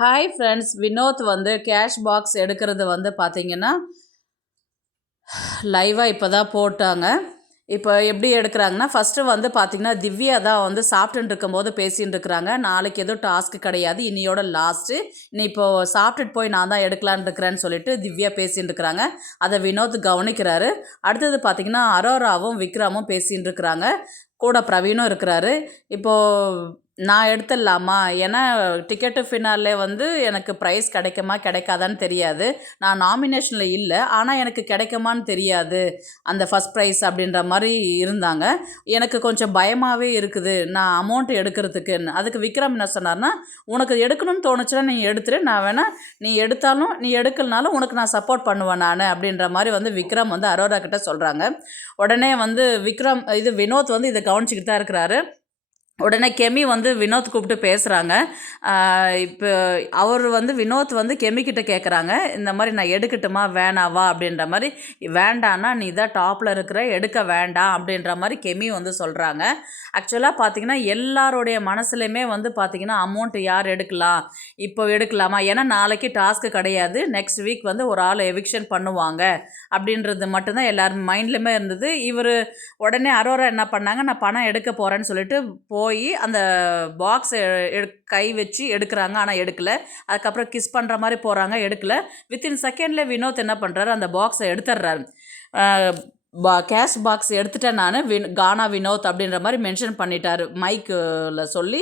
Hi friends, Vinod வந்து cash box எடுக்கிறது வந்து பார்த்தீங்கன்னா லைவாக இப்போ தான் போட்டாங்க. இப்போ எப்படி எடுக்கிறாங்கன்னா, ஃபஸ்ட்டு வந்து பார்த்தீங்கன்னா திவ்யா தான் வந்து சாப்பிட்டுட்டு இருக்கும்போது பேசின்னு இருக்கிறாங்க. நாளைக்கு எதுவும் டாஸ்க்கு கிடையாது, இன்னையோட லாஸ்ட்டு, நீ இப்போது சாப்பிட்டுட்டு போய் நான் தான் எடுக்கலான்னு இருக்கிறேன்னு சொல்லிட்டு திவ்யா பேசின்னு இருக்கிறாங்க. அதை வினோத் கவனிக்கிறாரு. அடுத்தது பார்த்தீங்கன்னா அரோராவும் விக்ரமும் பேசின்னு இருக்கிறாங்க. கூட பிரவீனும் இருக்கிறாரு. இப்போது நான் எடுத்துடலாமா, ஏன்னா டிக்கெட்டு ஃபினாலே வந்து எனக்கு ப்ரைஸ் கிடைக்குமா கிடைக்காதான்னு தெரியாது. நான் நாமினேஷனில் இல்லை, ஆனால் எனக்கு கிடைக்குமான்னு தெரியாது அந்த ஃபஸ்ட் ப்ரைஸ் அப்படின்ற மாதிரி இருந்தாங்க. எனக்கு கொஞ்சம் பயமாகவே இருக்குது நான் அமௌண்ட் எடுக்கிறதுக்குன்னு. அதுக்கு விக்ரம் என்ன சொன்னார்னா, உனக்கு எடுக்கணும்னு தோணுச்சுன்னா நீ எடுத்துரு, நான் வேணால் நீ எடுத்தாலும் நீ எடுக்கலனாலும் உனக்கு நான் சப்போர்ட் பண்ணுவேன் நான் அப்படின்ற மாதிரி வந்து விக்ரம் வந்து அரோரா கிட்ட சொல்கிறாங்க. உடனே வந்து வினோத் வந்து இதை கவனிச்சிக்கிட்டு தான் இருக்கிறாரு. உடனே கெமி வந்து வினோத் கூப்பிட்டு பேசுகிறாங்க. இப்போ அவர் வந்து வினோத் வந்து கெமிக்கிட்ட கேட்குறாங்க, இந்த மாதிரி நான் எடுக்கட்டுமா வேணாவா அப்படின்ற மாதிரி. வேண்டான்னா நீ தான் டாப்பில் இருக்கிற, எடுக்க வேண்டாம் அப்படின்ற மாதிரி கெமி வந்து சொல்கிறாங்க. ஆக்சுவலாக பார்த்தீங்கன்னா எல்லாருடைய மனசுலையுமே வந்து பார்த்தீங்கன்னா அமௌண்ட் யார் எடுக்கலாம், இப்போ எடுக்கலாமா, ஏன்னா நாளைக்கு டாஸ்க்கு கிடையாது, நெக்ஸ்ட் வீக் வந்து ஒரு ஆள் எவிக்ஷன் பண்ணுவாங்க அப்படின்றது மட்டும்தான் எல்லாரும் மைண்ட்லையுமே இருந்தது. உடனே அரோரா என்ன பண்ணாங்க, நான் பணம் எடுக்க போகிறேன்னு சொல்லிட்டு போய் அந்த பாக்ஸை கை வச்சு எடுக்கிறாங்க, ஆனால் எடுக்கலை. அதுக்கப்புறம் கிஸ் பண்ணுற மாதிரி போகிறாங்க, எடுக்கலை. வித்தின் செகண்டில் வினோத் என்ன பண்ணுறாரு, அந்த பாக்ஸை எடுத்துடுறாரு. கேஷ் பாக்ஸ் எடுத்துட்டேன் நான், கானா வினோத் அப்படின்ற மாதிரி மென்ஷன் பண்ணிட்டார், மைக்கில் சொல்லி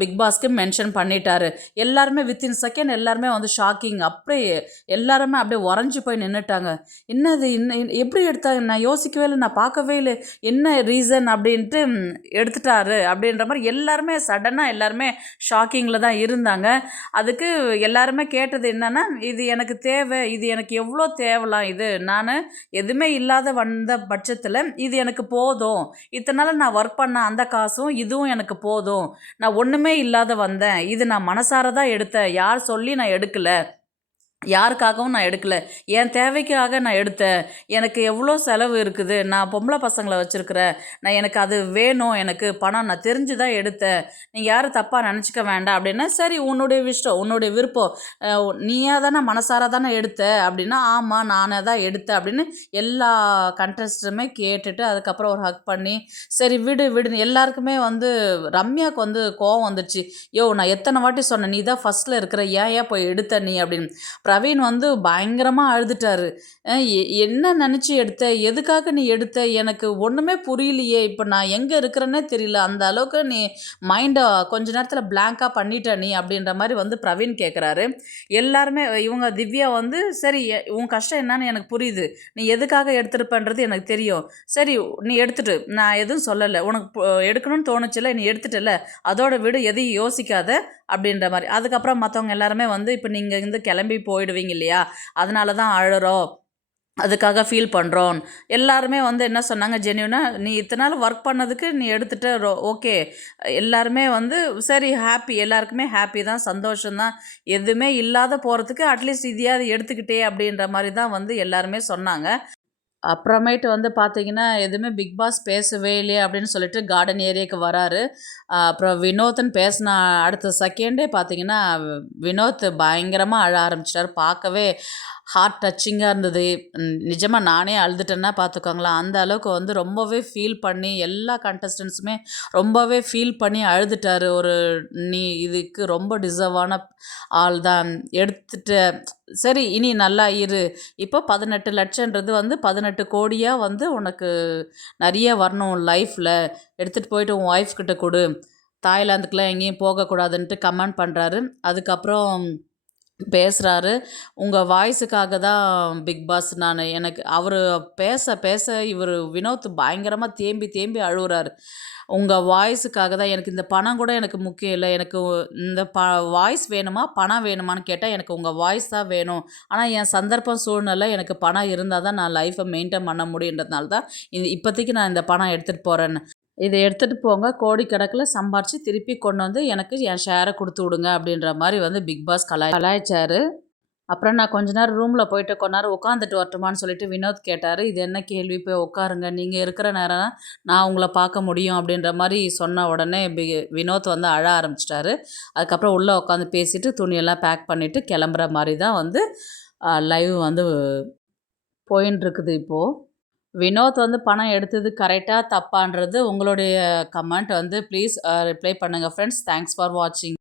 பிக் பாஸ்க்கு மென்ஷன் பண்ணிட்டார். எல்லாருமே வித்தின் செகண்ட் எல்லாருமே வந்து ஷாக்கிங், அப்படியே எல்லாருமே அப்படியே உறைஞ்சி போய் நின்றுட்டாங்க. என்னது எப்படி எடுத்தாங்க, நான் யோசிக்கவே இல்லை, நான் பார்க்கவே இல்லை, என்ன ரீசன் அப்படின்ட்டு எடுத்துட்டாரு அப்படின்ற மாதிரி எல்லாருமே சடனாக எல்லாருமே ஷாக்கிங்கில் தான் இருந்தாங்க. அதுக்கு எல்லாருமே கேட்டது என்னென்னா, இது எனக்கு தேவை, இது எனக்கு எவ்வளோ தேவலாம், இது நான் எதுவுமே இல்லாத வந்த பட்சத்தில் இது எனக்கு போதும், இத்தனை நாள் நான் ஒர்க் பண்ண அந்த காசும் இதுவும் எனக்கு போதும், நான் ஒன்றுமே இல்லாத வந்தேன், இது நான் மனசார தான் எடுத்தேன், யார் சொல்லி நான் எடுக்கலை, யாருக்காகவும் நான் எடுக்கலை, என் தேவைக்காக நான் எடுத்தேன், எனக்கு எவ்வளோ செலவு இருக்குது, நான் பொம்பளை பசங்களை வச்சுருக்கிறேன், எனக்கு அது வேணும், எனக்கு பணம், நான் தெரிஞ்சு தான் எடுத்தேன், நீங்கள் யாரும் தப்பாக நினச்சிக்க வேண்டாம் அப்படின்னா, சரி உன்னுடைய இஷ்டம், உன்னுடைய விருப்பம், நீயா தானே மனசார தானே எடுத்த அப்படின்னா, ஆமாம் நானே தான் எடுத்தேன் அப்படின்னு எல்லா கண்டஸ்ட்டுமே கேட்டுட்டு அதுக்கப்புறம் ஒரு ஹக் பண்ணி சரி விடு விடுன்னு எல்லாருக்குமே வந்து ரம்யாவுக்கு வந்து கோவம் வந்துடுச்சு. யோ நான் எத்தனை வாட்டி சொன்னேன், நீ தான் ஃபஸ்ட்டில் இருக்கிற, ஏன் போய் எடுத்த நீ அப்படின்னு. பிரவீன் வந்து பயங்கரமாக அழுதுட்டாரு. என்ன நினச்சி எடுத்த, எதுக்காக நீ எடுத்த, எனக்கு ஒன்றுமே புரியலையே, இப்போ நான் எங்கே இருக்கிறேன்னே தெரியல, அந்த அளவுக்கு நீ மைண்டை கொஞ்ச நேரத்தில் பிளாங்காக பண்ணிட்ட நீ அப்படின்ற மாதிரி வந்து பிரவீன் கேட்குறாரு. எல்லாருமே இவங்க திவ்யா வந்து சரி உன் கஷ்டம் என்னன்னு எனக்கு புரியுது, நீ எதுக்காக எடுத்துருப்பன்றது எனக்கு தெரியும், சரி நீ எடுத்துட்டு, நான் எதுவும் சொல்லலை, உனக்கு எடுக்கணும்னு தோணுச்சுல, நீ எடுத்துட்டல, அதோட விடு, எதையும் யோசிக்காத அப்படின்ற மாதிரி. அதுக்கப்புறம் மற்றவங்க எல்லாருமே வந்து இப்போ நீங்கள் இருந்து கிளம்பி போயிடுவீங்க இல்லையா, அதனால தான் அழுறோம், அதுக்காக ஃபீல் பண்ணுறோம். எல்லாருமே வந்து என்ன சொன்னாங்க, ஜென்யூனாக நீ இத்தனை நாள் ஒர்க் பண்ணதுக்கு நீ எடுத்துகிட்ட ஓகே, எல்லாருமே வந்து சரி ஹாப்பி, எல்லாருக்குமே ஹாப்பி தான், சந்தோஷம்தான், எதுவுமே இல்லாத போகிறதுக்கு அட்லீஸ்ட் இதையாவது எடுத்துக்கிட்டே அப்படின்ற மாதிரி தான் வந்து எல்லாருமே சொன்னாங்க. அப்புறமேட்டு வந்து பார்த்தீங்கன்னா, எதுவுமே பிக் பாஸ் பேசவே இல்லையே அப்படின்னு சொல்லிட்டு கார்டன் ஏரியாவுக்கு வராரு. அப்புறம் வினோத்ன்னு பேசின அடுத்த செகண்டே பார்த்தீங்கன்னா, வினோத் பயங்கரமாக அழ ஆரம்பிச்சிட்டாரு. பார்க்கவே ஹார்ட் டச்சிங்காக இருந்தது. நிஜமாக நானே அழுதுட்டேன்னா பார்த்துக்கோங்களேன். அந்த அளவுக்கு வந்து ரொம்பவே ஃபீல் பண்ணி எல்லா கண்டஸ்டன்ஸுமே ரொம்பவே ஃபீல் பண்ணி அழுதுட்டார். நீ இதுக்கு ரொம்ப டிசர்வான ஆள் தான், எடுத்துட்ட, சரி இனி நல்லா இரு, இப்போ 18 லட்சன்றது வந்து 18 கோடியாக வந்து உனக்கு நிறைய வரணும் லைஃப்பில், எடுத்துகிட்டு போயிட்டு உன் ஒய்ஃப் கிட்ட கொடு, தாய்லாந்துக்கெலாம் எங்கேயும் போகக்கூடாதுன்ட்டு கமெண்ட் பண்ணுறாரு. அதுக்கப்புறம் பேசுகிறாரு. உங்கள் வாய்ஸுக்காக தான் பிக் பாஸ் எனக்கு அவர் பேச பேச இவர் வினோத் பயங்கரமாக தேம்பி தேம்பி அழுகுறாரு. உங்கள் வாய்ஸுக்காக தான், எனக்கு இந்த பணம் கூட எனக்கு முக்கியம் இல்லை, எனக்கு இந்த வாய்ஸ் வேணுமா பணம் வேணுமான்னு கேட்டால் எனக்கு உங்கள் வாய்ஸ் தான் வேணும், ஆனால் என் சந்தர்ப்பம் சூழ்நிலை எனக்கு பணம் இருந்தால் தான் நான் லைஃப்பை மெயின்டைன் பண்ண முடியுன்றதுனால தான் இப்போதைக்கு நான் இந்த பணம் எடுத்துகிட்டு போகிறேன்னு. இதை எடுத்துகிட்டு போங்க, கோடிக்கணக்கில் சம்பாரித்து திருப்பி கொண்டு வந்து எனக்கு என் ஷேரை கொடுத்து விடுங்க அப்படின்ற மாதிரி வந்து பிக் பாஸ் கலாய்ச்சாரு. அப்புறம் நான் கொஞ்ச நேரம் ரூமில் போயிட்டு கொஞ்ச நேரம் உட்காந்துட்டு வரட்டுமான்னு சொல்லிட்டு வினோத் கேட்டார். இது என்ன கேள்வி? போய் உட்காருங்க, நீங்கள் இருக்கிற நேரம் நான் உங்களை பார்க்க முடியும் அப்படின்ற மாதிரி சொன்ன உடனே வினோத் வந்து அழ ஆரம்பிச்சிட்டாரு. அதுக்கப்புறம் உள்ளே உட்காந்து பேசிட்டு துணியெல்லாம் பேக் பண்ணிவிட்டு கிளம்புற மாதிரி தான் வந்து லைவ் வந்து போயின்னு இருக்குது இப்போது. வினோத் வந்து பணம் எடுத்தது கரெக்டாக தப்பான்றது உங்களுடைய கமெண்ட் வந்து ப்ளீஸ் ரிப்ளை பண்ணுங்கள் ஃப்ரெண்ட்ஸ். தேங்க்ஸ் ஃபார் வாட்சிங்.